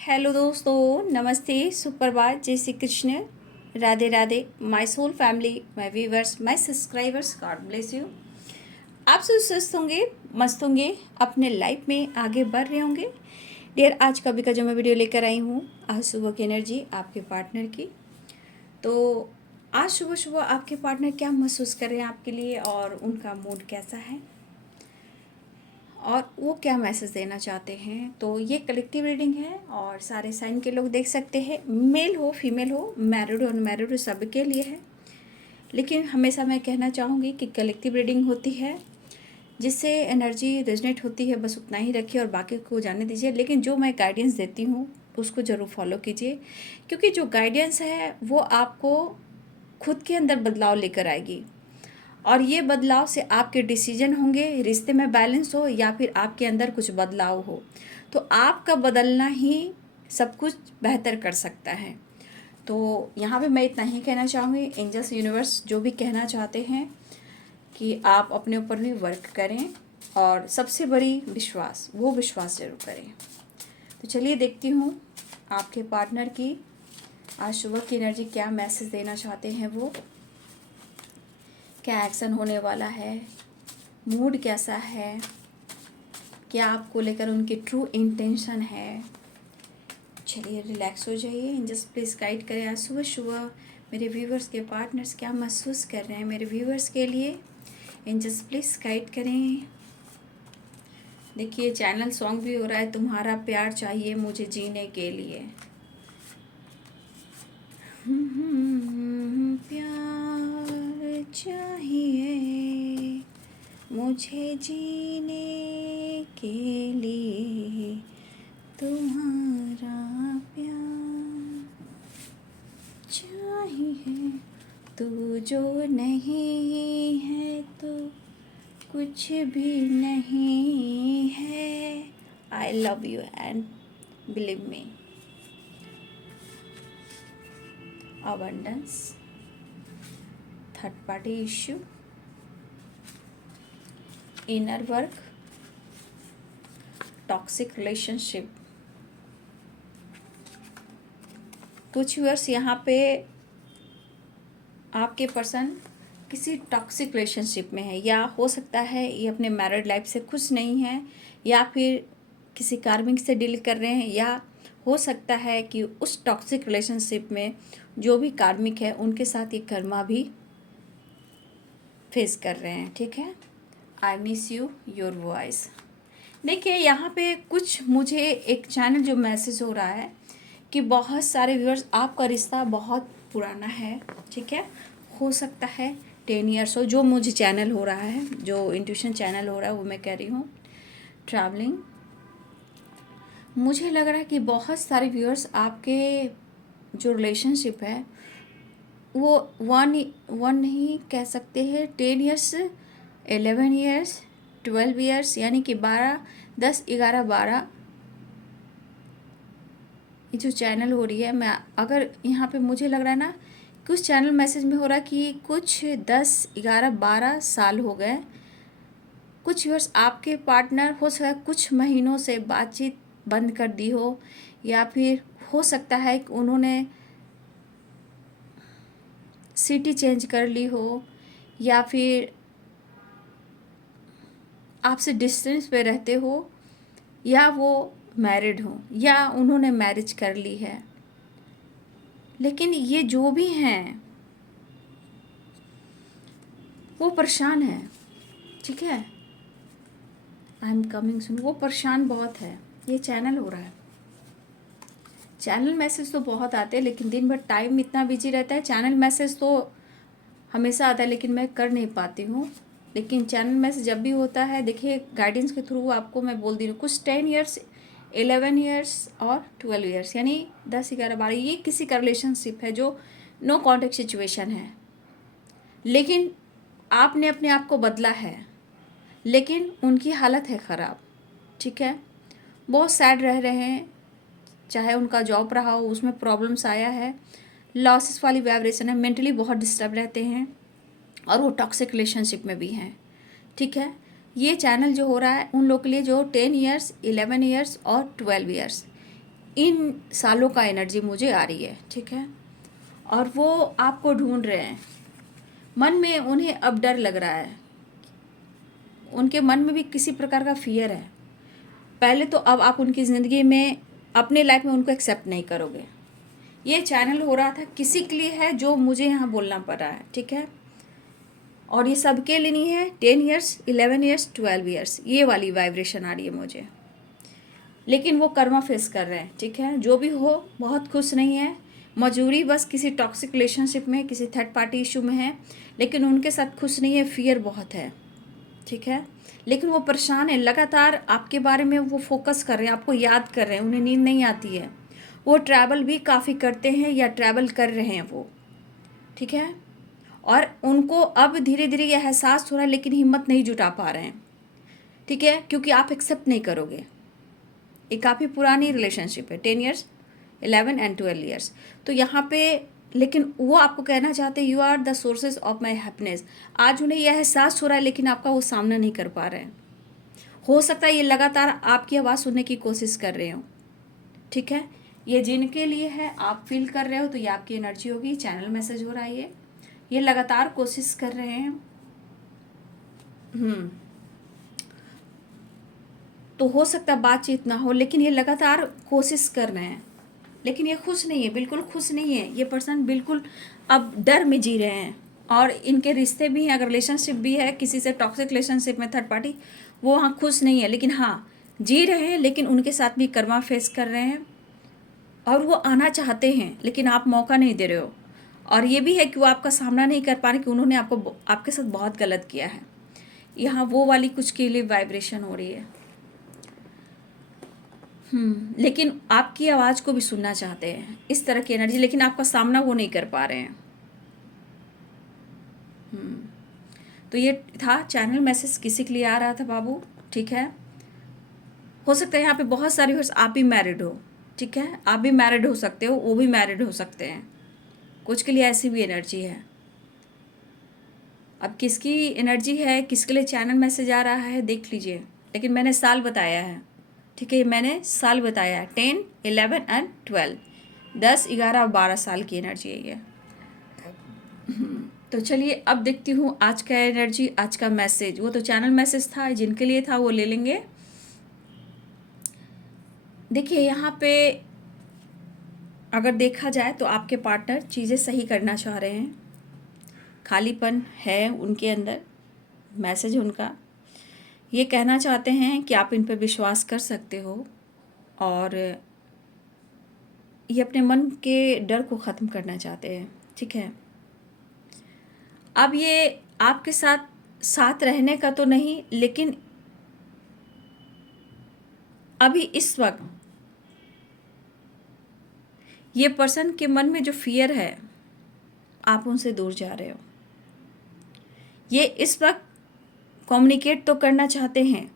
Hello दोस्तों, नमस्ते, सुप्रभात, जय Shri Krishna, Radhe Radhe. My soul family, my viewers, my subscribers, God bless you. आप सब स्वस्थ होंगे, मस्त होंगे, अपने लाइफ में आगे बढ़ रहे होंगे। डियर, आज कभी का जो मैं वीडियो लेकर आई हूँ, आज सुबह की एनर्जी आपके पार्टनर की। तो आज सुबह सुबह आपके पार्टनर क्या महसूस कर रहे हैं आपके लिए और उनका मूड कैसा है और वो क्या मैसेज देना चाहते हैं। तो ये कलेक्टिव रीडिंग है और सारे साइन के लोग देख सकते हैं, मेल हो फीमेल हो, मैरिड हो अनमैरिड हो, सबके लिए है। लेकिन हमेशा मैं कहना चाहूँगी कि कलेक्टिव रीडिंग होती है, जिससे एनर्जी रेजनेट होती है, बस उतना ही रखिए और बाकी को जाने दीजिए। लेकिन जो मैं गाइडेंस देती हूँ उसको ज़रूर फॉलो कीजिए, क्योंकि जो गाइडेंस है वो आपको खुद के अंदर बदलाव लेकर आएगी और ये बदलाव से आपके डिसीजन होंगे, रिश्ते में बैलेंस हो या फिर आपके अंदर कुछ बदलाव हो, तो आपका बदलना ही सब कुछ बेहतर कर सकता है। तो यहाँ पे मैं इतना ही कहना चाहूँगी, एंजल्स यूनिवर्स जो भी कहना चाहते हैं कि आप अपने ऊपर भी वर्क करें और सबसे बड़ी विश्वास, वो विश्वास जरूर करें। तो चलिए देखती हूँ आपके पार्टनर की आज सुबह की एनर्जी क्या मैसेज देना चाहते हैं, वो क्या एक्शन होने वाला है, मूड कैसा है, क्या आपको लेकर उनकी ट्रू इंटेंशन है। चलिए रिलैक्स हो जाइए, एंजल्स प्लीज़ गाइड करें आज सुबह सुबह मेरे व्यूवर्स के पार्टनर्स क्या महसूस कर रहे हैं मेरे व्यूवर्स के लिए। एंजल्स प्लीज़ गाइड करें। देखिए चैनल सॉन्ग भी हो रहा है, तुम्हारा प्यार चाहिए मुझे जीने के लिए। प्यार चाहिए मुझे जीने के लिए, तुम्हारा प्यार चाहिए। तू जो नहीं है तो कुछ भी नहीं है। I love you and believe me. Abundance, third party issue, inner work, toxic relationship. कुछ व्यूअर्स यहाँ पे आपके पर्सन किसी टॉक्सिक रिलेशनशिप में है, या हो सकता है ये अपने मैरिड लाइफ से खुश नहीं है, या फिर किसी कार्मिक से डील कर रहे हैं, या हो सकता है कि उस टॉक्सिक रिलेशनशिप में जो भी कार्मिक है उनके साथ ये कर्मा भी फेस कर रहे हैं। ठीक है, I miss you your voice. देखिए यहाँ पे कुछ मुझे एक चैनल जो मैसेज हो रहा है कि बहुत सारे व्यूअर्स, आपका रिश्ता बहुत पुराना है। ठीक है, हो सकता है 10 ईयर्स हो, जो मुझे चैनल हो रहा है, जो इंट्यूशन चैनल हो रहा है वो मैं कह रही हूँ। ट्रैवलिंग, मुझे लग रहा है कि बहुत सारे व्यूअर्स आपके जो रिलेशनशिप है वो वन नहीं कह सकते हैं, 10 ईयर्स, 11 ईयर्स, 12 ईयर्स, यानी कि 12, 10, 11, 12 ये जो चैनल हो रही है। मैं अगर यहाँ पे मुझे लग रहा है ना, कुछ चैनल मैसेज में हो रहा है कि कुछ 10, 11, 12 साल हो गए। कुछ व्यूअर्स आपके पार्टनर हो सकता है कुछ महीनों से बातचीत बंद कर दी हो, या फिर हो सकता है कि उन्होंने सिटी चेंज कर ली हो, या फिर आपसे डिस्टेंस पे रहते हो, या वो मैरिड हो, या उन्होंने मैरिज कर ली है। लेकिन ये जो भी हैं वो परेशान है। ठीक है, आई एम कमिंग सुन, वो परेशान बहुत है। ये चैनल हो रहा है, चैनल मैसेज तो बहुत आते हैं, लेकिन दिन भर टाइम इतना बिजी रहता है। चैनल मैसेज तो हमेशा आता है लेकिन मैं कर नहीं पाती हूँ। लेकिन चैनल मैसेज जब भी होता है, देखिए गाइडेंस के थ्रू आपको मैं बोल दी हूँ, कुछ 10 ईयर्स, 11 ईयर्स और 12 ईयर्स, यानी 10, 11, 12, ये किसी का रिलेशनशिप है जो नो कॉन्टेक्ट सिचुएशन है। लेकिन आपने अपने आप को बदला है, लेकिन उनकी हालत है ख़राब। ठीक है, बहुत सैड रह रहे हैं, चाहे उनका जॉब रहा हो उसमें प्रॉब्लम्स आया है, लॉसेस वाली वाइब्रेशन है, मेंटली बहुत डिस्टर्ब रहते हैं और वो टॉक्सिक रिलेशनशिप में भी हैं। ठीक है, ये चैनल जो हो रहा है उन लोग के लिए जो 10 ईयर्स, 11 ईयर्स और 12 ईयर्स, इन सालों का एनर्जी मुझे आ रही है, ठीक है। और वो आपको ढूंढ रहे हैं, मन में उन्हें अब डर लग रहा है, उनके मन में भी किसी प्रकार का फियर है। पहले तो अब आप उनकी ज़िंदगी में, अपने लाइफ में उनको एक्सेप्ट नहीं करोगे। ये चैनल हो रहा था किसी के लिए है जो मुझे यहाँ बोलना पड़ रहा है, ठीक है। और ये सबके लिए नहीं है। 10 ईयर्स, 11 ईयर्स, 12 ईयर्स, ये वाली वाइब्रेशन आ रही है मुझे। लेकिन वो कर्मा फेस कर रहे हैं, ठीक है। जो भी हो, बहुत खुश नहीं है, मजबूरी बस किसी टॉक्सिक रिलेशनशिप में, किसी थर्ड पार्टी इशू में है, लेकिन उनके साथ खुश नहीं है, फियर बहुत है, ठीक है। लेकिन वो परेशान है, लगातार आपके बारे में वो फोकस कर रहे हैं, आपको याद कर रहे हैं, उन्हें नींद नहीं आती है। वो ट्रैवल भी काफ़ी करते हैं या ट्रैवल कर रहे हैं वो, ठीक है। और उनको अब धीरे धीरे ये एहसास हो रहा है, लेकिन हिम्मत नहीं जुटा पा रहे हैं, ठीक है, क्योंकि आप एक्सेप्ट नहीं करोगे। ये काफ़ी पुरानी रिलेशनशिप है, 10 ईयर्स, 11 एंड 12 ईयर्स। तो यहाँ पे लेकिन वो आपको कहना चाहते हैं you are the sources of my happiness. आज उन्हें यह एहसास हो रहा है, लेकिन आपका वो सामना नहीं कर पा रहे हैं। हो सकता है ये लगातार आपकी आवाज़ सुनने की कोशिश कर रहे हो, ठीक है। ये जिनके लिए है, आप फील कर रहे हो, तो ये आपकी एनर्जी होगी। चैनल मैसेज हो रहा है, ये लगातार कोशिश कर रहे हैं। तो हो सकता है बातचीत ना हो, लेकिन ये लगातार कोशिश कर रहे हैं, लेकिन ये खुश नहीं है, बिल्कुल खुश नहीं है। ये पर्सन बिल्कुल अब डर में जी रहे हैं। और इनके रिश्ते भी हैं, अगर रिलेशनशिप भी है किसी से, टॉक्सिक रिलेशनशिप में, थर्ड पार्टी, वो हाँ खुश नहीं है, लेकिन हाँ जी रहे हैं। लेकिन उनके साथ भी कर्मा फेस कर रहे हैं, और वो आना चाहते हैं, लेकिन आप मौका नहीं दे रहे हो। और ये भी है कि वो आपका सामना नहीं कर पा रहे कि उन्होंने आपके साथ बहुत गलत किया है। यहाँ वो वाली कुछ के लिए वाइब्रेशन हो रही है। लेकिन आपकी आवाज़ को भी सुनना चाहते हैं, इस तरह की एनर्जी, लेकिन आपका सामना वो नहीं कर पा रहे हैं। तो ये था चैनल मैसेज, किसी के लिए आ रहा था बाबू, ठीक है। हो सकता है यहाँ पे बहुत सारी वर्ष आप भी मैरिड हो, ठीक है। आप भी मैरिड हो सकते हो, वो भी मैरिड हो सकते हैं, कुछ के लिए ऐसी भी एनर्जी है। अब किसकी एनर्जी है, किसके लिए चैनल मैसेज आ रहा है, देख लीजिए। लेकिन मैंने साल बताया है, ठीक है, मैंने साल बताया है। 10, 11 एंड 12, 10, 11 और 12 साल की एनर्जी है ये। तो चलिए अब देखती हूँ आज का एनर्जी, आज का मैसेज। वो तो चैनल मैसेज था, जिनके लिए था वो ले लेंगे। देखिए यहाँ पे अगर देखा जाए तो आपके पार्टनर चीज़ें सही करना चाह रहे हैं, खालीपन है उनके अंदर। मैसेज उनका ये कहना चाहते हैं कि आप इन पर विश्वास कर सकते हो, और ये अपने मन के डर को ख़त्म करना चाहते हैं, ठीक है। अब ये आपके साथ साथ रहने का तो नहीं, लेकिन अभी इस वक्त ये पर्सन के मन में जो फियर है, आप उनसे दूर जा रहे हो। ये इस वक्त कम्युनिकेट तो करना चाहते हैं।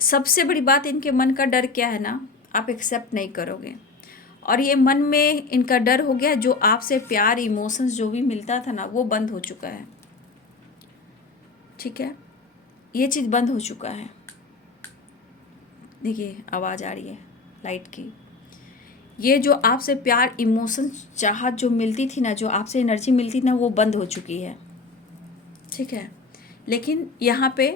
सबसे बड़ी बात, इनके मन का डर क्या है ना, आप एक्सेप्ट नहीं करोगे। और ये मन में इनका डर हो गया, जो आपसे प्यार, इमोशंस जो भी मिलता था ना, वो बंद हो चुका है, ठीक है। ये चीज़ बंद हो चुका है। देखिए आवाज़ आ रही है लाइट की। ये जो आपसे प्यार, इमोशंस, चाहत जो मिलती थी ना, जो आपसे एनर्जी मिलती थी ना, वो बंद हो चुकी है, ठीक है। लेकिन यहाँ पे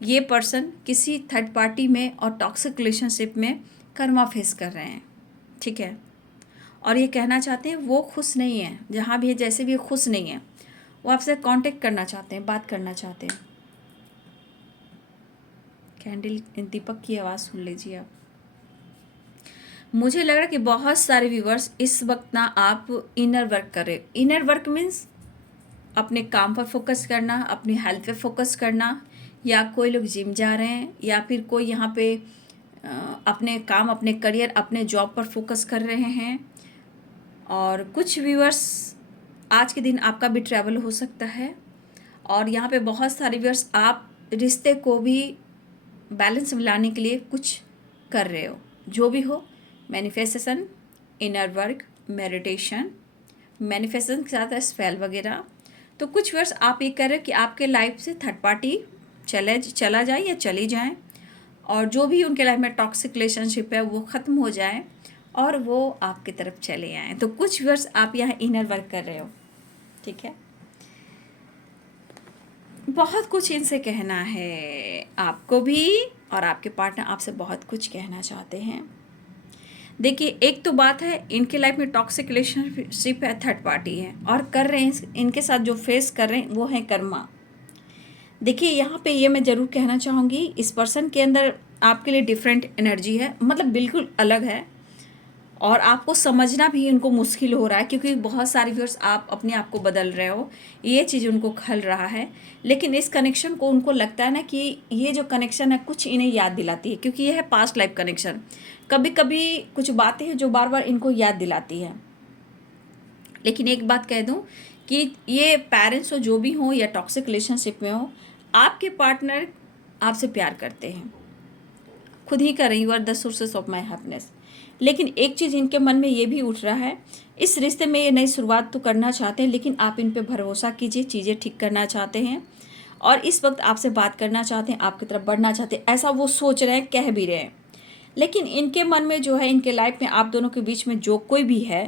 ये पर्सन किसी थर्ड पार्टी में और टॉक्सिक रिलेशनशिप में कर्मा फेस कर रहे हैं, ठीक है। और ये कहना चाहते हैं वो खुश नहीं है, जहाँ भी है, जैसे भी खुश नहीं है। वो आपसे कांटेक्ट करना चाहते हैं, बात करना चाहते हैं। कैंडल दीपक की आवाज़ सुन लीजिए आप। मुझे लग रहा है कि बहुत सारे व्यूवर्स इस वक्त ना आप इनर वर्क कर रहे हो। इनर वर्क मीन्स अपने काम पर फोकस करना, अपनी हेल्थ पे फोकस करना, या कोई लोग जिम जा रहे हैं, या फिर कोई यहाँ पे अपने काम, अपने करियर, अपने जॉब पर फोकस कर रहे हैं। और कुछ व्यूवर्स आज के दिन आपका भी ट्रैवल हो सकता है। और यहाँ पे बहुत सारे व्यूवर्स आप रिश्ते को भी बैलेंस में लाने के लिए कुछ कर रहे हो। जो भी हो, manifestation, inner work, meditation, manifestation के साथ स्पेल वगैरह। तो कुछ वर्ष आप ये कर रहे हो कि आपके लाइफ से थर्ड पार्टी चला जाए या चली जाए, और जो भी उनके लाइफ में टॉक्सिक रिलेशनशिप है वो ख़त्म हो जाए और वो आपकी तरफ चले आएँ। तो कुछ व्यूअर्स आप यहाँ इनर वर्क कर रहे हो, ठीक है। बहुत कुछ इनसे कहना है आपको भी, और आपके पार्टनर आपसे बहुत कुछ कहना चाहते हैं। देखिए, एक तो बात है इनके लाइफ में टॉक्सिक रिलेशनशिप है, थर्ड पार्टी है, और कर रहे हैं इनके साथ जो फेस कर रहे हैं वो है कर्मा। देखिए, यहाँ पे ये मैं ज़रूर कहना चाहूँगी, इस पर्सन के अंदर आपके लिए डिफरेंट एनर्जी है, मतलब बिल्कुल अलग है, और आपको समझना भी उनको मुश्किल हो रहा है क्योंकि बहुत सारे व्यूअर्स आप अपने आप को बदल रहे हो, ये चीज़ उनको खल रहा है। लेकिन इस कनेक्शन को उनको लगता है ना कि ये जो कनेक्शन है कुछ इन्हें याद दिलाती है, क्योंकि ये है पास्ट लाइफ कनेक्शन। कभी कभी कुछ बातें हैं जो बार बार इनको याद दिलाती है। लेकिन एक बात कह दूं कि ये पेरेंट्स हो जो भी हों या टॉक्सिक रिलेशनशिप में हो, आपके पार्टनर आपसे प्यार करते हैं, खुद ही कर रही, you are the sources of my happiness. लेकिन एक चीज़ इनके मन में ये भी उठ रहा है, इस रिश्ते में ये नई शुरुआत तो करना चाहते हैं, लेकिन आप इन पे भरोसा कीजिए, चीज़ें ठीक करना चाहते हैं और इस वक्त आपसे बात करना चाहते हैं, आपकी तरफ बढ़ना चाहते हैं, ऐसा वो सोच रहे हैं, कह भी रहे हैं। लेकिन इनके मन में जो है, इनके लाइफ में आप दोनों के बीच में जो कोई भी है,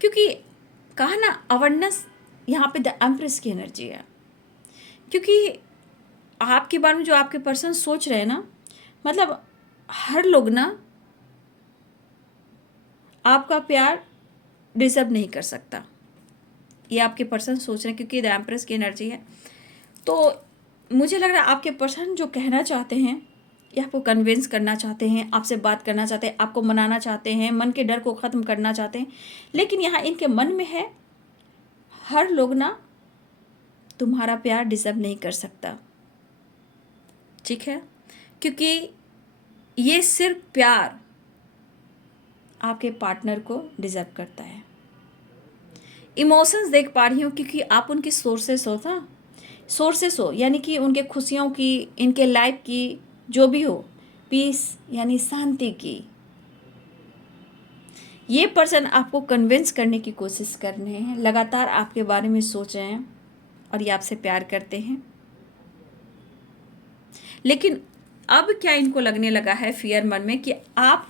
क्योंकि कहा ना अवेयरनेस, यहाँ पे द एम्प्रेस की एनर्जी है, क्योंकि आपके बारे में जो आपके पर्सन सोच रहे हैं ना, मतलब हर लोग ना आपका प्यार डिजर्व नहीं कर सकता, ये आपके पर्सन सोच रहे हैं, क्योंकि द एम्प्रेस की एनर्जी है। तो मुझे लग रहा है आपके पर्सन जो कहना चाहते हैं, ये आपको कन्विंस करना चाहते हैं, आपसे बात करना चाहते हैं, आपको मनाना चाहते हैं, मन के डर को ख़त्म करना चाहते हैं। लेकिन यहाँ इनके मन में है, हर लोग ना तुम्हारा प्यार डिजर्व नहीं कर सकता, ठीक है, क्योंकि ये सिर्फ प्यार आपके पार्टनर को डिजर्व करता है। इमोशंस देख पा रही हूँ, क्योंकि आप उनकी सोर्सेस हो ना, सोर्सेस हो, यानी कि उनके खुशियों की, इनके लाइफ की, जो भी हो, पीस यानी शांति की। ये पर्सन आपको कन्विंस करने की कोशिश कर रहे हैं, लगातार आपके बारे में सोच रहे हैं और ये आपसे प्यार करते हैं। लेकिन अब क्या इनको लगने लगा है फियर मन में कि आप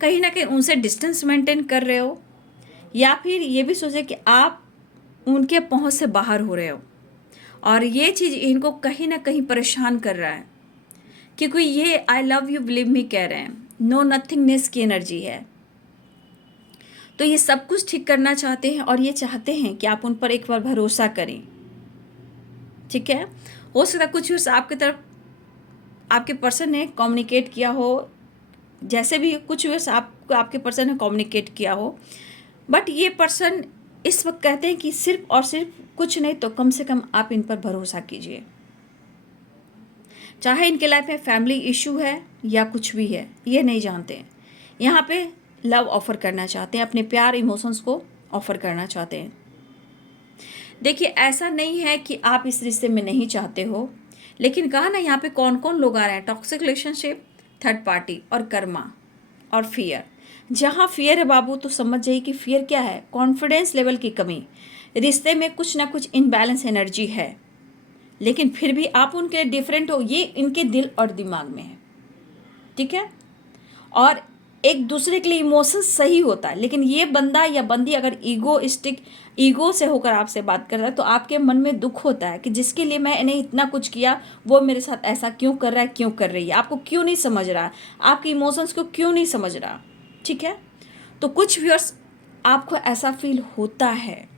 कहीं ना कहीं उनसे डिस्टेंस मेंटेन कर रहे हो, या फिर ये भी सोचे कि आप उनके पहुंच से बाहर हो रहे हो, और ये चीज़ इनको कहीं ना कहीं परेशान कर रहा है, क्योंकि ये I love you believe me कह रहे हैं, नो नथिंगनेस की एनर्जी है। तो ये सब कुछ ठीक करना चाहते हैं और ये चाहते हैं कि आप उन पर एक बार भरोसा करें, ठीक है। हो सकता है कुछ वर्ष आपकी तरफ आपके पर्सन ने कम्युनिकेट किया हो, जैसे भी कुछ वर्ष आपको आपके पर्सन ने कम्युनिकेट किया हो, बट ये पर्सन इस वक्त कहते हैं कि सिर्फ और सिर्फ कुछ नहीं तो कम से कम आप इन पर भरोसा कीजिए। चाहे इनके लाइफ में फैमिली इशू है या कुछ भी है, ये नहीं जानते हैं, यहाँ पे लव ऑफर करना चाहते हैं, अपने प्यार इमोशंस को ऑफर करना चाहते हैं। देखिए, ऐसा नहीं है कि आप इस रिश्ते में नहीं चाहते हो, लेकिन कहा ना यहाँ पे कौन कौन लोग आ रहे हैं, टॉक्सिक रिलेशनशिप, थर्ड पार्टी और कर्मा और फियर। जहाँ फियर है बाबू, तो समझ जाइए कि फियर क्या है, कॉन्फिडेंस लेवल की कमी, रिश्ते में कुछ ना कुछ इनबैलेंस एनर्जी है, लेकिन फिर भी आप उनके डिफरेंट हो, ये इनके दिल और दिमाग में है, ठीक है। और एक दूसरे के लिए इमोशन सही होता है, लेकिन ये बंदा या बंदी अगर ईगो से होकर आपसे बात कर रहा है, तो आपके मन में दुख होता है कि जिसके लिए मैंने इतना कुछ किया वो मेरे साथ ऐसा क्यों कर रहा है, क्यों कर रही है, आपको क्यों नहीं समझ रहा, आपके इमोशंस को क्यों नहीं समझ रहा, ठीक है। तो कुछ व्यूअर्स आपको ऐसा फील होता है,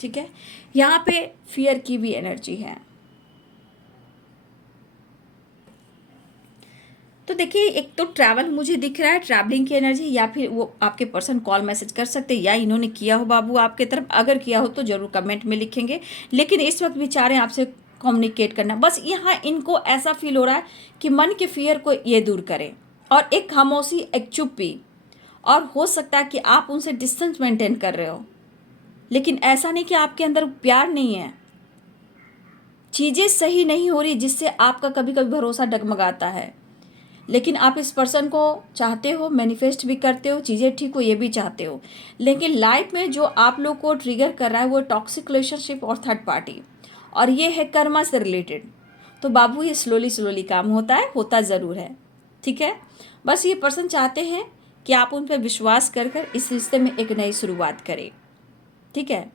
ठीक है। यहाँ पे फियर की भी एनर्जी है। तो देखिए, एक तो ट्रैवल मुझे दिख रहा है, ट्रैवलिंग की एनर्जी, या फिर वो आपके पर्सन कॉल मैसेज कर सकते हैं, या इन्होंने किया हो बाबू आपके तरफ, अगर किया हो तो ज़रूर कमेंट में लिखेंगे। लेकिन इस वक्त विचारें आपसे कम्युनिकेट करना, बस यहाँ इनको ऐसा फील हो रहा है कि मन के फियर को ये दूर करें, और एक खामोशी, एक चुप्पी, और हो सकता है कि आप उनसे डिस्टेंस मेंटेन कर रहे हो, लेकिन ऐसा नहीं कि आपके अंदर प्यार नहीं है, चीज़ें सही नहीं हो रही जिससे आपका कभी कभी भरोसा डगमगाता है। लेकिन आप इस पर्सन को चाहते हो, मैनिफेस्ट भी करते हो, चीज़ें ठीक हो ये भी चाहते हो, लेकिन लाइफ में जो आप लोग को ट्रिगर कर रहा है वो टॉक्सिक रिलेशनशिप और थर्ड पार्टी, और ये है कर्मा से रिलेटेड। तो बाबू ये स्लोली स्लोली काम होता है, होता ज़रूर है, ठीक है। बस ये पर्सन चाहते हैं कि आप उन पर विश्वास कर कर इस रिश्ते में एक नई शुरुआत करें, ठीक है।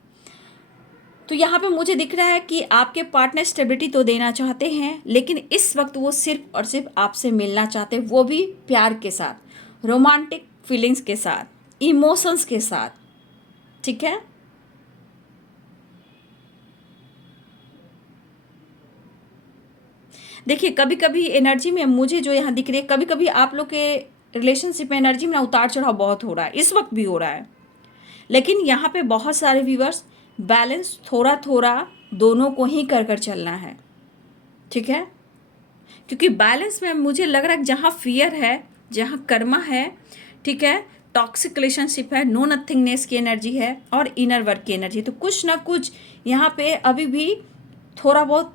तो यहाँ पे मुझे दिख रहा है कि आपके पार्टनर स्टेबिलिटी तो देना चाहते हैं, लेकिन इस वक्त वो सिर्फ और सिर्फ आपसे मिलना चाहते हैं, वो भी प्यार के साथ, रोमांटिक फीलिंग्स के साथ, इमोशंस के साथ, ठीक है। देखिए कभी कभी एनर्जी में मुझे जो यहाँ दिख रही है, कभी कभी आप लोग के रिलेशनशिप में एनर्जी में ना उतार चढ़ाव बहुत हो रहा है, इस वक्त भी हो रहा है। लेकिन यहाँ पे बहुत सारे व्यूअर्स बैलेंस थोड़ा थोड़ा दोनों को ही कर कर चलना है, ठीक है। क्योंकि बैलेंस में मुझे लग रहा है जहाँ फियर है, जहाँ कर्मा है, ठीक है, टॉक्सिक रिलेशनशिप है, नो नथिंगनेस की एनर्जी है और इनर वर्क की एनर्जी, तो कुछ ना कुछ यहाँ पे अभी भी थोड़ा बहुत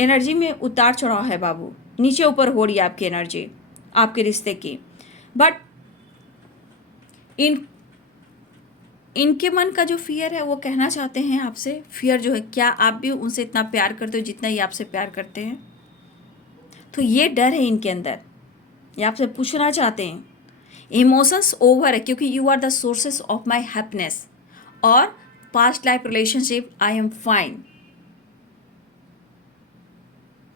एनर्जी में उतार चढ़ाव है बाबू, नीचे ऊपर हो रही है आपकी एनर्जी आपके रिश्ते की। बट इनके मन का जो फियर है वो कहना चाहते हैं आपसे, फियर जो है, क्या आप भी उनसे इतना प्यार करते हो जितना ये आपसे प्यार करते हैं? तो ये डर है इनके अंदर, ये आपसे पूछना चाहते हैं। इमोशंस ओवर है क्योंकि you are the sources of my happiness और past life relationship I am fine.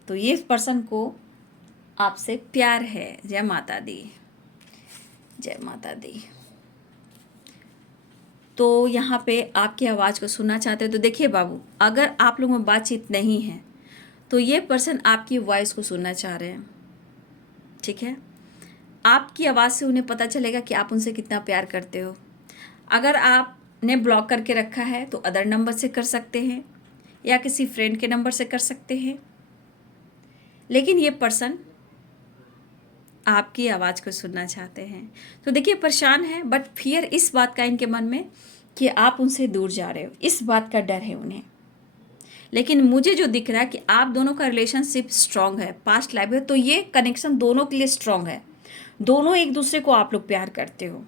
तो ये पर्सन को आपसे प्यार है। जय माता दी, जय माता दी। तो यहाँ पे आपकी आवाज़ को सुनना चाहते हो तो देखिए बाबू, अगर आप लोगों में बातचीत नहीं है तो ये पर्सन आपकी वॉइस को सुनना चाह रहे हैं, ठीक है। आपकी आवाज़ से उन्हें पता चलेगा कि आप उनसे कितना प्यार करते हो। अगर आपने ब्लॉक करके रखा है तो अदर नंबर से कर सकते हैं या किसी फ्रेंड के नंबर से कर सकते हैं, लेकिन ये पर्सन आपकी आवाज़ को सुनना चाहते हैं। तो देखिए परेशान है, बट फियर इस बात का इनके मन में कि आप उनसे दूर जा रहे हो, इस बात का डर है उन्हें। लेकिन मुझे जो दिख रहा है कि आप दोनों का रिलेशनशिप स्ट्रांग है, पास्ट लाइफ है, तो ये कनेक्शन दोनों के लिए स्ट्रांग है, दोनों एक दूसरे को आप लोग प्यार करते हो।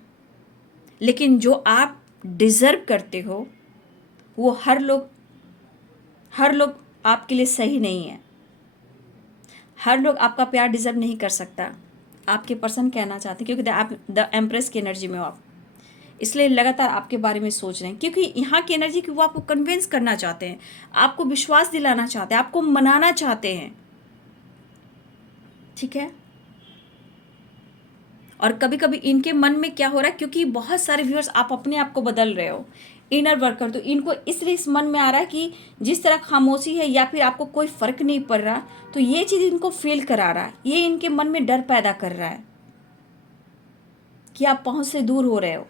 लेकिन जो आप डिज़र्व करते हो वो हर लोग आपके लिए सही नहीं है, हर लोग आपका प्यार डिज़र्व नहीं कर सकता, आपके पर्सन कहना चाहते हैं, क्योंकि आप द एम्प्रेस की एनर्जी में हो आप, इसलिए लगातार आपके बारे में सोच रहे हैं। क्योंकि यहाँ की एनर्जी कि वो आपको कन्विंस करना चाहते हैं, आपको विश्वास दिलाना चाहते हैं, आपको मनाना चाहते हैं, ठीक है। और कभी कभी इनके मन में क्या हो रहा है, क्योंकि बहुत सारे व्यूअर्स आप अपने आप को बदल रहे हो, इनर वर्कर, तो इनको इसलिए इस मन में आ रहा है कि जिस तरह खामोशी है या फिर आपको कोई फ़र्क नहीं पड़ रहा, तो ये चीज़ इनको फील करा रहा है, ये इनके मन में डर पैदा कर रहा है कि आप पहुंच से दूर हो रहे हो।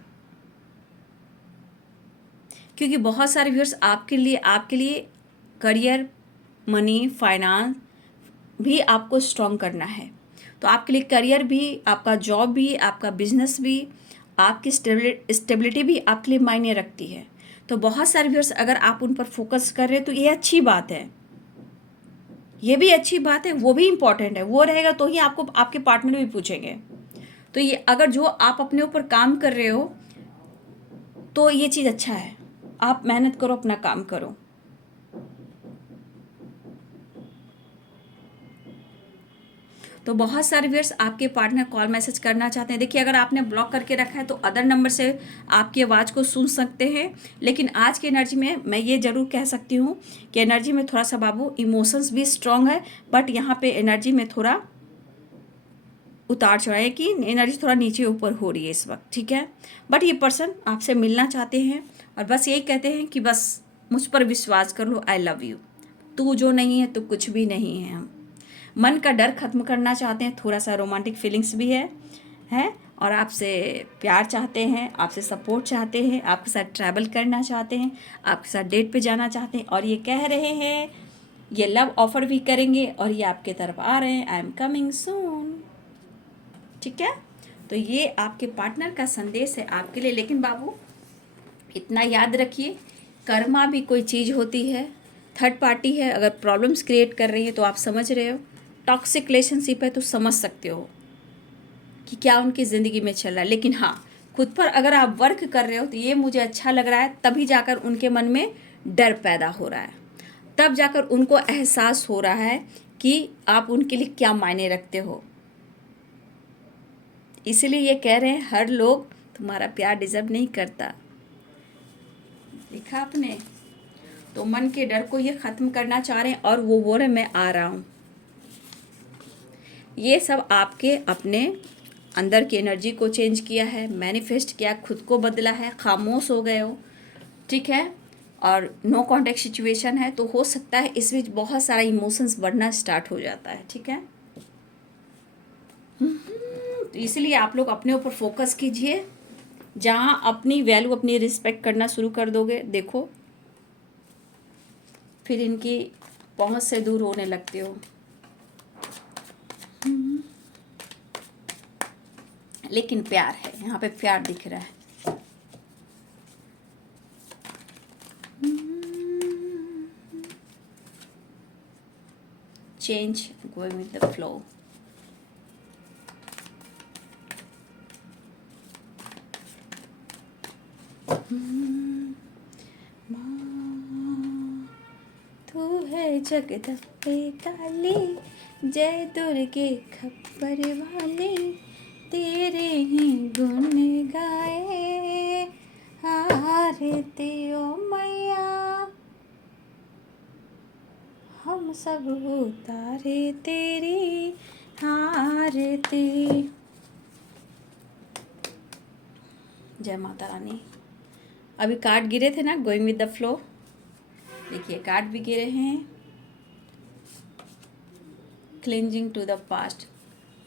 क्योंकि बहुत सारे व्यूअर्स आपके लिए करियर, मनी, फाइनेंस भी आपको स्ट्रॉन्ग करना है। तो आपके लिए करियर भी, आपका जॉब भी, आपका बिजनेस भी, आपकी स्टेबिलिटी भी आपके लिए मायने रखती है। तो बहुत सारे व्यूअर्स अगर आप उन पर फोकस कर रहे हैं तो ये अच्छी बात है, ये भी अच्छी बात है, वो भी इम्पॉर्टेंट है, वो रहेगा तो ही आपको आपके पार्टनर भी पूछेंगे। तो ये अगर जो आप अपने ऊपर काम कर रहे हो तो ये चीज़ अच्छा है, आप मेहनत करो, अपना काम करो। तो बहुत सारे व्यूअर्स आपके पार्टनर कॉल मैसेज करना चाहते हैं। देखिए अगर आपने ब्लॉक करके रखा है तो अदर नंबर से आपकी आवाज़ को सुन सकते हैं, लेकिन आज की एनर्जी में मैं ये ज़रूर कह सकती हूँ कि एनर्जी में थोड़ा सा बाबू इमोशंस भी स्ट्रांग है, बट यहाँ पे एनर्जी में थोड़ा उतार चढ़ाव है कि एनर्जी थोड़ा नीचे ऊपर हो रही है इस वक्त, ठीक है। बट ये पर्सन आपसे मिलना चाहते हैं और बस यही कहते हैं कि बस मुझ पर विश्वास कर लो, आई लव यू, तू जो नहीं है तो कुछ भी नहीं है। हम मन का डर ख़त्म करना चाहते हैं, थोड़ा सा रोमांटिक फीलिंग्स भी है और आपसे प्यार चाहते हैं, आपसे सपोर्ट चाहते हैं, आपके साथ ट्रैवल करना चाहते हैं, आपके साथ डेट पे जाना चाहते हैं, और ये कह रहे हैं ये लव ऑफर भी करेंगे और ये आपके तरफ आ रहे हैं, आई एम कमिंग सून, ठीक है। तो ये आपके पार्टनर का संदेश है आपके लिए। लेकिन बाबू इतना याद रखिए, कर्मा भी कोई चीज़ होती है, थर्ड पार्टी है, अगर प्रॉब्लम्स क्रिएट कर रही है तो आप समझ रहे हो, टॉक्सिक रिलेशनशिप है तो समझ सकते हो कि क्या उनकी ज़िंदगी में चल रहा है। लेकिन हाँ, खुद पर अगर आप वर्क कर रहे हो तो ये मुझे अच्छा लग रहा है, तभी जाकर उनके मन में डर पैदा हो रहा है। तब जाकर उनको एहसास हो रहा है कि आप उनके लिए क्या मायने रखते हो। इसीलिए ये कह रहे हैं हर लोग तुम्हारा प्यार डिजर्व नहीं करता। देखा आपने, तो मन के डर को ये ख़त्म करना चाह रहे हैं और वो बोल रहे मैं आ रहा हूँ। ये सब आपके अपने अंदर की एनर्जी को चेंज किया है, मैनिफेस्ट किया, खुद को बदला है, खामोश हो गए हो, ठीक है। और नो कांटेक्ट सिचुएशन है, तो हो सकता है इस बीच बहुत सारा इमोशंस बढ़ना स्टार्ट हो जाता है, ठीक है। तो इसलिए आप लोग अपने ऊपर फोकस कीजिए। जहाँ अपनी वैल्यू, अपनी रिस्पेक्ट करना शुरू कर दोगे, देखो फिर इनकी पहुंच से दूर होने लगते हो। लेकिन प्यार है, यहाँ पे प्यार दिख रहा है। Change, going with the flow. तू है जगदम्बे काली, जय दुर्गे खप्पर वाली, तेरे ही गुण गाए, आरती ओ मैया, हम सब उतारे तेरी आरती। जय माता रानी। अभी कार्ड गिरे थे ना, गोइंग विद द फ्लो, देखिए कार्ड भी गिरे हैं। क्लिंजिंग टू द पास्ट,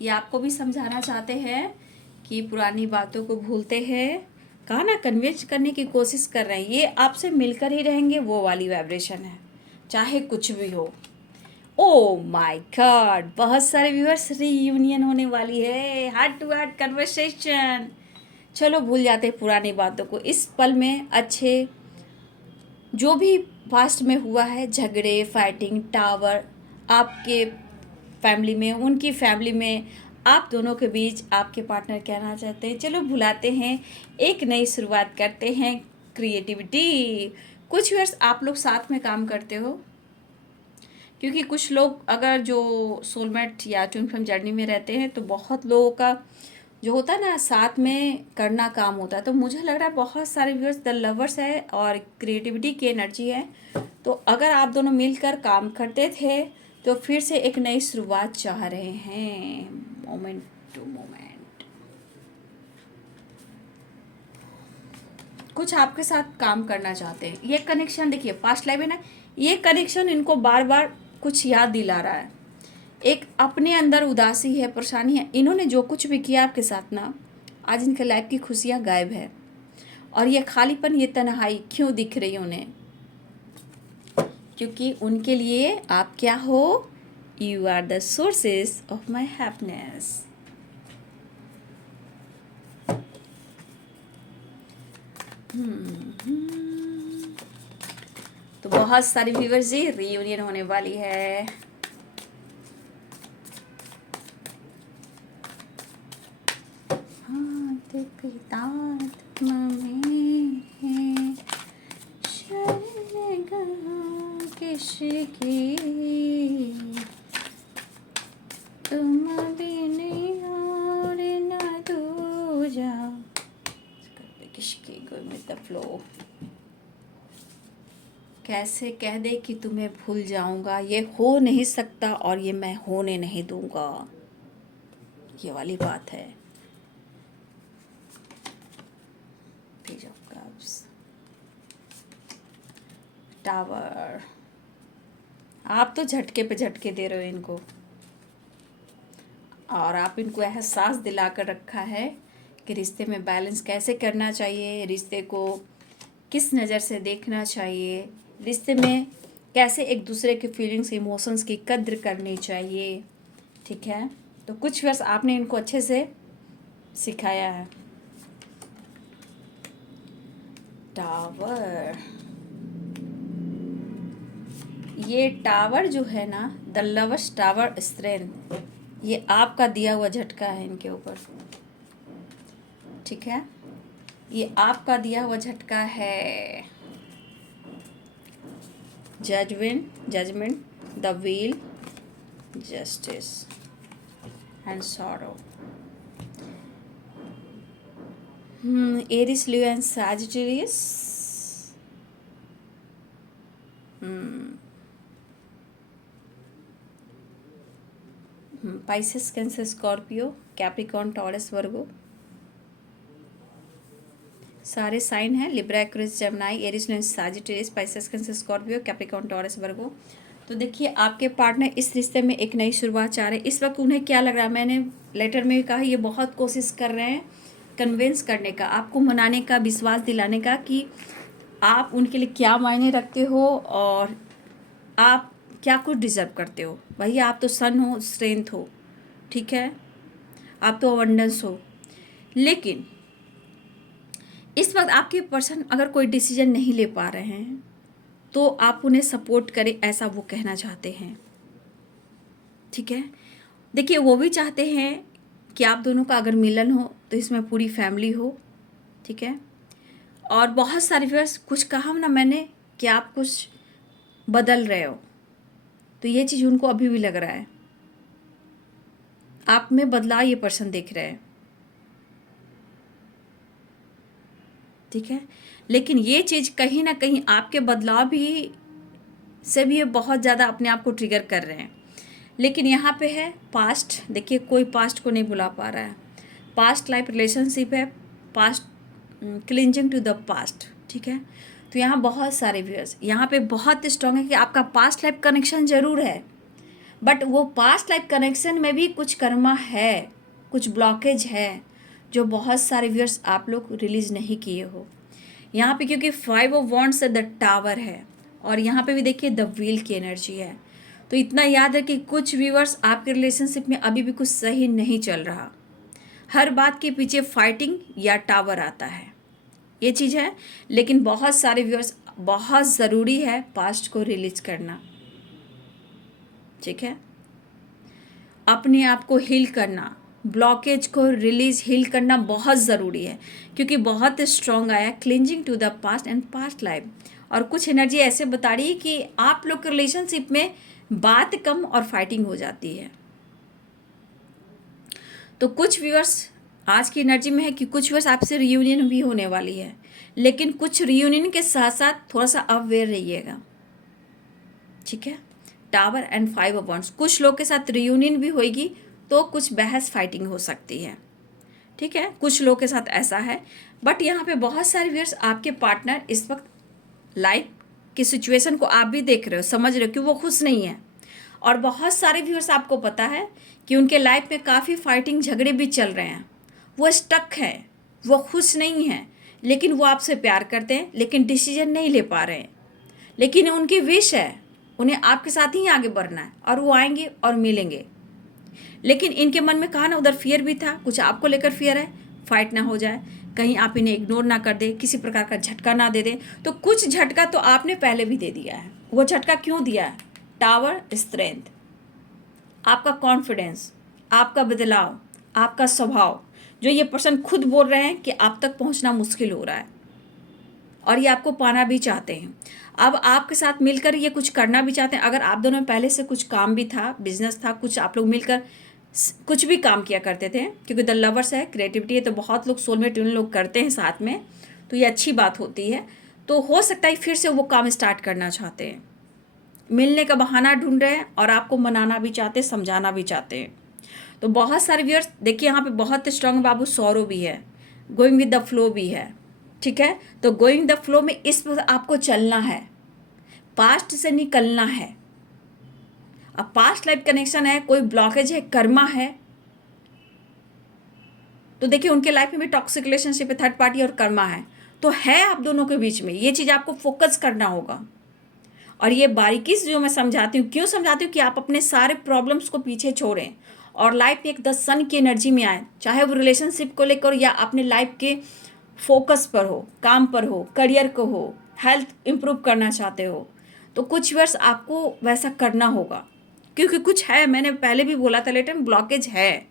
ये आपको भी समझाना चाहते हैं कि पुरानी बातों को भूलते हैं। कहा ना, कन्विंस करने की कोशिश कर रहे हैं, ये आपसे मिलकर ही रहेंगे, वो वाली वाइब्रेशन है, चाहे कुछ भी हो। ओ माय गॉड, बहुत सारे व्यूअर्स, रीयूनियन होने वाली है, हार्ट टू हार्ट कन्वर्सेशन। चलो भूल जाते हैं पुरानी बातों को, इस पल में अच्छे जो भी पास्ट में हुआ है, झगड़े, फाइटिंग, टावर, आपके फैमिली में, उनकी फैमिली में, आप दोनों के बीच, आपके पार्टनर कहना चाहते हैं, चलो भुलाते हैं, एक नई शुरुआत करते हैं। क्रिएटिविटी, कुछ वर्ष आप लोग साथ में काम करते हो, क्योंकि कुछ लोग अगर जो सोलमेट या ट्विन फ्लेम जर्नी में रहते हैं, तो बहुत लोगों का जो होता है ना साथ में करना काम होता है। तो मुझे लग रहा है बहुत सारे व्यूअर्स द लवर्स है और क्रिएटिविटी की एनर्जी है। तो अगर आप दोनों मिलकर काम करते थे, तो फिर से एक नई शुरुआत चाह रहे हैं, मोमेंट टू मोमेंट। कुछ आपके साथ काम करना चाहते हैं। ये कनेक्शन देखिए, पास्ट लाइफ है ना, ये कनेक्शन इनको बार बार कुछ याद दिला रहा है। एक अपने अंदर उदासी है, परेशानी है, इन्होंने जो कुछ भी किया आपके साथ ना, आज इनके लाइफ की खुशियाँ गायब है। और ये खालीपन, ये तन्हाई क्यों दिख रही है उन्हें? क्योंकि उनके लिए आप क्या हो? You are the sources of my happiness. तो बहुत सारी व्यूअर्स जी, रीयूनियन होने वाली है। तुम भी नहीं और ना दूजा, किसकी गोइंग विद द फ्लो। कैसे कह दे कि तुम्हें भूल जाऊंगा, ये हो नहीं सकता और ये मैं होने नहीं दूंगा, ये वाली बात है। पेज ऑफ कप्स, टावर, आप तो झटके पे झटके दे रहे हो इनको, और आप इनको एहसास दिला कर रखा है कि रिश्ते में बैलेंस कैसे करना चाहिए, रिश्ते को किस नज़र से देखना चाहिए, रिश्ते में कैसे एक दूसरे के फीलिंग्स, इमोशंस की कद्र करनी चाहिए, ठीक है। तो कुछ वर्ष आपने इनको अच्छे से सिखाया है। टावर, ये टावर जो है ना, द लवर्स टावर स्ट्रेंथ, ये आपका दिया हुआ झटका है इनके ऊपर, ठीक है। ये आपका दिया हुआ झटका है। judgment, the wheel, justice and sorrow. Aries, Leo and Sagittarius. Pisces, Cancer, Scorpio, Capricorn, Taurus, Virgo. सारे साइन हैं, Libra, Aquarius, Gemini, Aries, Leo, Sagittarius, Pisces, Cancer, Scorpio, Capricorn, Taurus, Virgo. तो देखिए आपके पार्टनर इस रिश्ते में एक नई शुरुआत चाह रहे हैं। इस वक्त उन्हें क्या लग रहा है, मैंने लेटर में कहा, ये बहुत कोशिश कर रहे हैं कन्विंस करने का, आपको मनाने का, विश्वास दिलाने का कि आप उनके लिए क्या मायने रखते हो और आप क्या कुछ डिजर्व करते हो। भैया आप तो सन हो, स्ट्रेंथ हो, ठीक है, आप तो अबंडेंस हो। लेकिन इस वक्त आपके पर्सन अगर कोई डिसीजन नहीं ले पा रहे हैं तो आप उन्हें सपोर्ट करें, ऐसा वो कहना चाहते हैं, ठीक है। देखिए वो भी चाहते हैं कि आप दोनों का अगर मिलन हो तो इसमें पूरी फैमिली हो, ठीक है। और बहुत सारे व्यूअर्स, कुछ कहा ना मैंने कि आप कुछ बदल रहे हो, तो ये चीज़ उनको अभी भी लग रहा है, आप में बदलाव ये पर्सन देख रहे हैं, ठीक है। लेकिन ये चीज़ कहीं ना कहीं आपके बदलाव भी से भी ये बहुत ज़्यादा अपने आप को ट्रिगर कर रहे हैं। लेकिन यहाँ पे है पास्ट, देखिए कोई पास्ट को नहीं भुला पा रहा है, पास्ट लाइफ रिलेशनशिप है, past clinging to the past, ठीक है। तो यहाँ बहुत सारे व्यूअर्स यहाँ पे बहुत स्ट्रॉन्ग है कि आपका पास्ट लाइफ कनेक्शन ज़रूर है, बट वो पास्ट लाइफ कनेक्शन में भी कुछ कर्मा है, कुछ ब्लॉकेज है जो बहुत सारे व्यूअर्स आप लोग रिलीज नहीं किए हो यहाँ पे, क्योंकि 5 ऑफ वॉन्ड्स द टावर है और यहाँ पे भी देखिए द व्हील की एनर्जी है। तो इतना याद है कि कुछ व्यूअर्स आपके रिलेशनशिप में अभी भी कुछ सही नहीं चल रहा, हर बात के पीछे फाइटिंग या टावर आता है, ये चीज़ है। लेकिन बहुत सारे व्यूअर्स, बहुत ज़रूरी है पास्ट को रिलीज करना, ठीक है, अपने आप को हील करना, ब्लॉकेज को रिलीज हील करना बहुत ज़रूरी है, क्योंकि बहुत स्ट्रॉन्ग आया clinging to the past and past life. और कुछ एनर्जी ऐसे बता रही है कि आप लोग के रिलेशनशिप में बात कम और फाइटिंग हो जाती है। तो कुछ व्यूअर्स आज की एनर्जी में है कि कुछ व्यूअर्स आपसे रियूनियन भी होने वाली है, लेकिन कुछ रियूनियन के साथ साथ थोड़ा सा अवेयर रहिएगा, ठीक है। टावर एंड 5 ऑफ वॉन्ड्स, कुछ लोग के साथ रियूनियन भी होगी तो कुछ बहस फाइटिंग हो सकती है, ठीक है, कुछ लोग के साथ ऐसा है। बट यहाँ पे बहुत सारे व्यूअर्स आपके पार्टनर इस वक्त लाइफ की सिचुएशन को आप भी देख रहे हो, समझ रहे हो कि वो खुश नहीं है। और बहुत सारे व्यूअर्स आपको पता है कि उनके लाइफ में काफ़ी फाइटिंग झगड़े भी चल रहे हैं, वो स्टक हैं, वो खुश नहीं हैं, लेकिन वो आपसे प्यार करते हैं, लेकिन डिसीजन नहीं ले पा रहे हैं। लेकिन उनकी विश है, उन्हें आपके साथ ही आगे बढ़ना है और वो आएंगे और मिलेंगे। लेकिन इनके मन में कहा ना उधर फियर भी था, कुछ आपको लेकर फियर है, फाइट ना हो जाए, कहीं आप इन्हें इग्नोर ना कर दे, किसी प्रकार का झटका ना दे दे। तो कुछ झटका तो आपने पहले भी दे दिया है। वो झटका क्यों दिया है? टावर, स्ट्रेंथ, आपका कॉन्फिडेंस, आपका बदलाव, आपका स्वभाव, जो ये पर्सन खुद बोल रहे हैं कि आप तक पहुंचना मुश्किल हो रहा है और ये आपको पाना भी चाहते हैं। अब आपके साथ मिलकर ये कुछ करना भी चाहते हैं। अगर आप दोनों में पहले से कुछ काम भी था, बिजनेस था, कुछ आप लोग मिलकर कुछ भी काम किया करते थे, क्योंकि द लवर्स है, क्रिएटिविटी है, तो बहुत लोग सोलमेट उन लोग करते हैं साथ में, तो ये अच्छी बात होती है। तो हो सकता है फिर से वो काम स्टार्ट करना चाहते हैं, मिलने का बहाना ढूंढ रहे हैं और आपको मनाना भी चाहते हैं, समझाना भी चाहते हैं। तो बहुत सारे व्यूअर्स देखिए यहाँ पे बहुत स्ट्रांग बाबू सौरो भी है, गोइंग विद द फ्लो भी है, ठीक है। तो गोइंग द फ्लो में इस पर आपको चलना है, पास्ट से निकलना है। अब पास्ट लाइफ कनेक्शन है, कोई ब्लॉकेज है, कर्मा है, तो देखिए उनके लाइफ में भी टॉक्सिक रिलेशनशिप है, थर्ड पार्टी और कर्मा है, तो है आप दोनों के बीच में। ये चीज़ आपको फोकस करना होगा। और ये बारीकी से जो मैं समझाती हूँ, क्यों समझाती हूँ कि आप अपने सारे प्रॉब्लम्स को पीछे छोड़ें और लाइफ में एक द सन की एनर्जी में आए, चाहे वो रिलेशनशिप को लेकर या अपने लाइफ के फोकस पर हो, काम पर हो, करियर को हो, हेल्थ इंप्रूव करना चाहते हो, तो कुछ वर्ष आपको वैसा करना होगा, क्योंकि कुछ है, मैंने पहले भी बोला था लेटर में ब्लॉकेज है,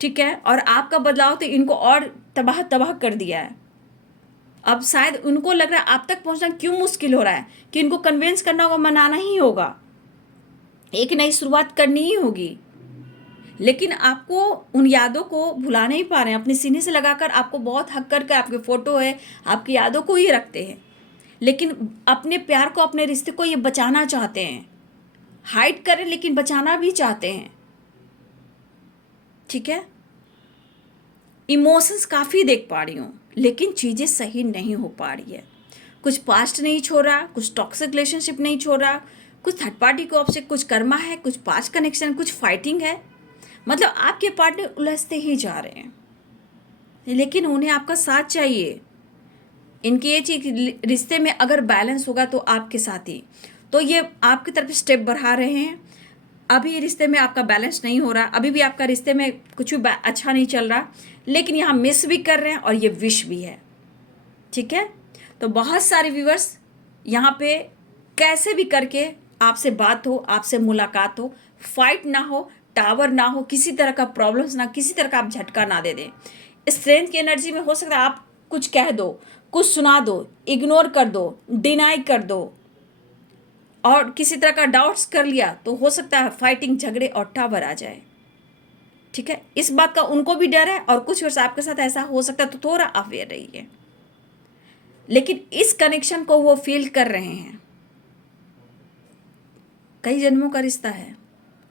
ठीक है। और आपका बदलाव तो इनको और तबाह तबाह कर दिया है। अब शायद उनको लग रहा है आप तक पहुंचना क्यों मुश्किल हो रहा है, कि इनको कन्विंस करना होगा, मनाना ही होगा, एक नई शुरुआत करनी ही होगी। लेकिन आपको उन यादों को भुला नहीं पा रहे हैं, अपने सीने से लगाकर आपको बहुत हक करके आपके फ़ोटो है, आपकी यादों को ही रखते हैं, लेकिन अपने प्यार को, अपने रिश्ते को ये बचाना चाहते हैं, हाइड करें लेकिन बचाना भी चाहते हैं। ठीक है, इमोशंस काफ़ी देख पा रही हूँ, लेकिन चीज़ें सही नहीं हो पा रही है। कुछ पास्ट नहीं छोड़ रहा, कुछ टॉक्सिक रिलेशनशिप नहीं छोड़ रहा, कुछ थर्ड पार्टी को आपसे, कुछ कर्मा है, कुछ पास्ट कनेक्शन, कुछ फाइटिंग है। मतलब आपके पार्टनर उलझते ही जा रहे हैं, लेकिन उन्हें आपका साथ चाहिए। इनके ये चीज रिश्ते में अगर बैलेंस होगा तो आपके साथ ही, तो ये आपकी तरफ स्टेप बढ़ा रहे हैं। अभी रिश्ते में आपका बैलेंस नहीं हो रहा, अभी भी आपका रिश्ते में कुछ भी अच्छा नहीं चल रहा, लेकिन यहाँ मिस भी कर रहे हैं और ये विश भी है। ठीक है, तो बहुत सारे व्यूअर्स यहाँ पे कैसे भी करके आपसे बात हो, आपसे मुलाकात हो, फाइट ना हो, टावर ना हो, किसी तरह का प्रॉब्लम्स ना, किसी तरह का आप झटका ना दे दें। स्ट्रेंथ की एनर्जी में हो सकता है आप कुछ कह दो, कुछ सुना दो, इग्नोर कर दो, डिनाई कर दो और किसी तरह का डाउट्स कर लिया, तो हो सकता है फाइटिंग, झगड़े और टावर आ जाए। ठीक है, इस बात का उनको भी डर है और कुछ वर्ष आपके साथ ऐसा हो सकता है, तो थोड़ा अवेयर रहिए। लेकिन इस कनेक्शन को वो फील कर रहे हैं, कई जन्मों का रिश्ता है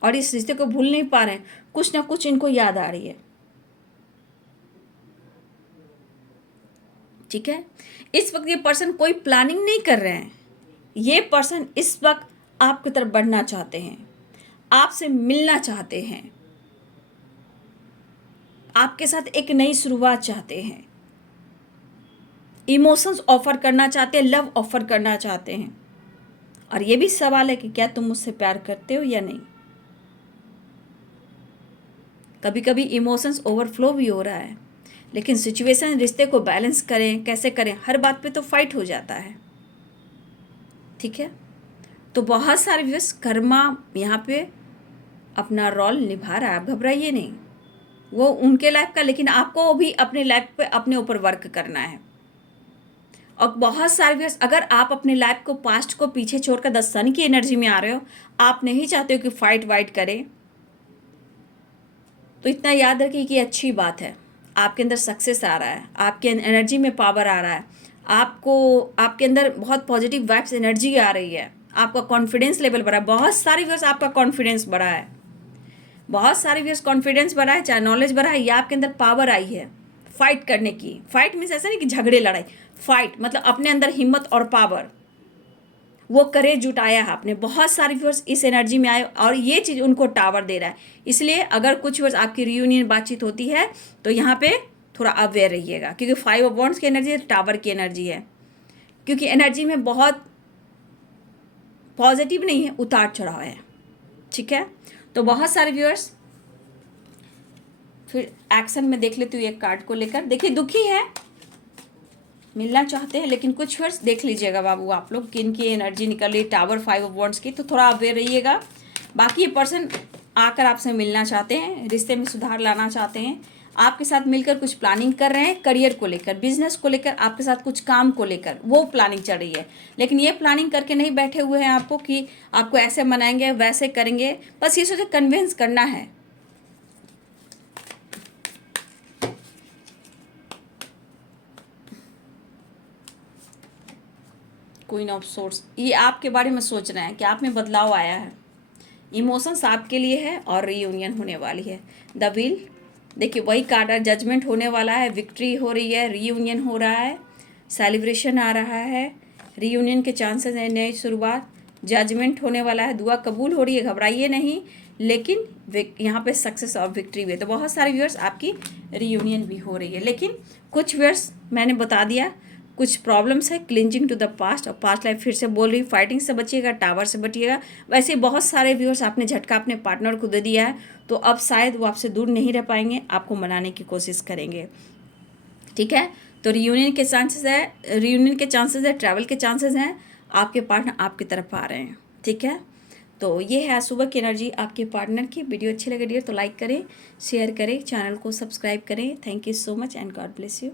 और इस रिश्ते को भूल नहीं पा रहे हैं, कुछ ना कुछ इनको याद आ रही है। ठीक है, इस वक्त ये पर्सन कोई प्लानिंग नहीं कर रहे हैं, ये पर्सन इस वक्त आपकी तरफ बढ़ना चाहते हैं, आपसे मिलना चाहते हैं, आपके साथ एक नई शुरुआत चाहते हैं, इमोशंस ऑफर करना चाहते हैं, लव ऑफर करना चाहते हैं। और ये भी सवाल है कि क्या तुम मुझसे प्यार करते हो या नहीं। कभी कभी इमोशंस ओवरफ्लो भी हो रहा है, लेकिन सिचुएशन, रिश्ते को बैलेंस करें, कैसे करें, हर बात पे तो फाइट हो जाता है। ठीक है, तो बहुत सारे व्यूअर्स कर्मा यहाँ पे अपना रोल निभा रहा है, आप घबराइए नहीं, वो उनके लाइफ का, लेकिन आपको भी अपने लाइफ पे अपने ऊपर वर्क करना है। और बहुत सारे व्यूअर्स, अगर आप अपने लाइफ को, पास्ट को पीछे छोड़कर द सन की एनर्जी में आ रहे हो, आप नहीं चाहते हो कि फाइट वाइट करें, तो इतना याद रखिए कि अच्छी बात है, आपके अंदर सक्सेस आ रहा है, आपके एनर्जी में पावर आ रहा है, आपको, आपके अंदर बहुत पॉजिटिव वाइब्स एनर्जी आ रही है, आपका कॉन्फिडेंस लेवल बढ़ा है। बहुत सारे व्यूअर्स आपका कॉन्फिडेंस बढ़ा है, बहुत सारे व्यूअर्स कॉन्फिडेंस बढ़ा है, चाहे नॉलेज बढ़ा है, या आपके अंदर पावर आई है फाइट करने की। फाइट मीन्स ऐसा नहीं कि झगड़े लड़ाई, फाइट मतलब अपने अंदर हिम्मत और पावर, वो करेज जुटाया है आपने। बहुत सारे व्यूअर्स इस एनर्जी में आए और ये चीज़ उनको टावर दे रहा है। इसलिए अगर कुछ व्यूअर्स आपकी रियूनियन बातचीत होती है तो यहाँ पे थोड़ा अवेयर रहिएगा, क्योंकि 5 ऑफ वॉन्ड्स की एनर्जी टावर की एनर्जी है, क्योंकि एनर्जी में बहुत पॉजिटिव नहीं है, उतार चढ़ाव है। ठीक है, तो बहुत सारे व्यूअर्स फिर एक्शन में देख लेती हूँ एक कार्ड को लेकर। देखिए, दुखी है, मिलना चाहते हैं, लेकिन कुछ वर्ड्स देख लीजिएगा बाबू आप लोग, किन की एनर्जी निकल रही है, टावर 5 ऑफ वॉन्ड्स की, तो थोड़ा अवेयर रहिएगा। बाकी ये पर्सन आकर आपसे मिलना चाहते हैं, रिश्ते में सुधार लाना चाहते हैं, आपके साथ मिलकर कुछ प्लानिंग कर रहे हैं, करियर को लेकर, बिजनेस को लेकर, आपके साथ कुछ काम को लेकर वो प्लानिंग चल रही है। लेकिन ये प्लानिंग करके नहीं बैठे हुए हैं आपको कि आपको ऐसे मनाएंगे, वैसे करेंगे, बस ये सोचे कन्विंस करना है। क्वीन ऑफ सोर्स, ये आपके बारे में सोच रहे हैं कि आप में बदलाव आया है, इमोशंस आपके लिए है और रीयूनियन होने वाली है। द व्हील, देखिए वही कार्ड है, जजमेंट होने वाला है, विक्ट्री हो रही है, रीयूनियन हो रहा है, सेलिब्रेशन आ रहा है, रीयूनियन के चांसेस हैं, नई शुरुआत, जजमेंट होने वाला है, दुआ कबूल हो रही है, घबराइए नहीं, लेकिन यहाँ पे सक्सेस और विक्ट्री भी है। तो बहुत सारे व्यूअर्स आपकी रीयूनियन भी हो रही है, लेकिन कुछ व्यूअर्स मैंने बता दिया, कुछ प्रॉब्लम्स है, क्लिंजिंग टू द पास्ट, और पास्ट लाइफ फिर से बोल रही, फाइटिंग से बचिएगा, टावर से बचिएगा। वैसे बहुत सारे व्यूअर्स आपने झटका अपने पार्टनर को दे दिया है, तो अब शायद वो आपसे दूर नहीं रह पाएंगे, आपको मनाने की कोशिश करेंगे। ठीक है, तो रीयूनियन के चांसेस है, रीयूनियन के चांसेस है, ट्रैवल के चांसेस हैं, आपके पार्टनर आपकी तरफ आ रहे हैं। ठीक है, तो ये है आज सुबह की एनर्जी आपके पार्टनर की। वीडियो अच्छी लगे डियर तो लाइक करें, शेयर करें, चैनल को सब्सक्राइब करें। Thank you so much and God bless you.